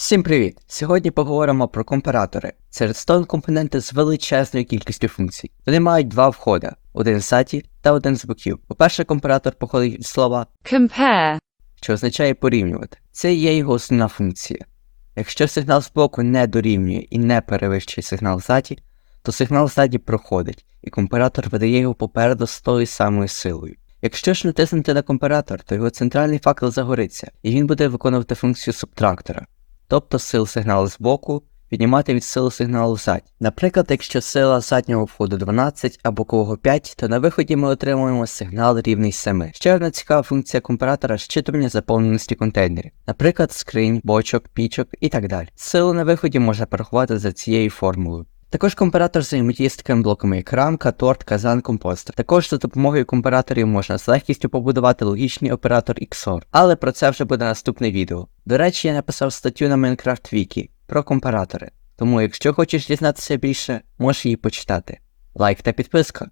Всім привіт! Сьогодні поговоримо про компаратори. Це редстон компоненти з величезною кількістю функцій. Вони мають два входи: один ззаді та один з боків. По-перше, компаратор походить від слова, compare, що означає порівнювати. Це є його основна функція. Якщо сигнал з боку не дорівнює і не перевищує сигнал ззаді, то сигнал ззаді проходить, і компаратор видає його попереду з тою самою силою. Якщо ж натиснути на компаратор, то його центральний факел загориться, і він буде виконувати функцію субтрактора, тобто сил сигналу з боку віднімати від сили сигналу ззаді. Наприклад, якщо сила заднього входу 12 а бокового 5, то на виході ми отримуємо сигнал рівний 7. Ще одна цікава функція компаратора щитування заповненості контейнерів, наприклад, скринь, бочок, пічок і так далі. Силу на виході можна порахувати за цією формулою. Також компаратор взаємодіє з такими блоками як рамка, торт, казан, компостер. Також за допомогою компараторів можна з легкістю побудувати логічний оператор XOR. Але про це вже буде наступне відео. До речі, я написав статтю на Minecraft Wiki про компаратори. Тому якщо хочеш дізнатися більше, можеш її почитати. Лайк та підписка.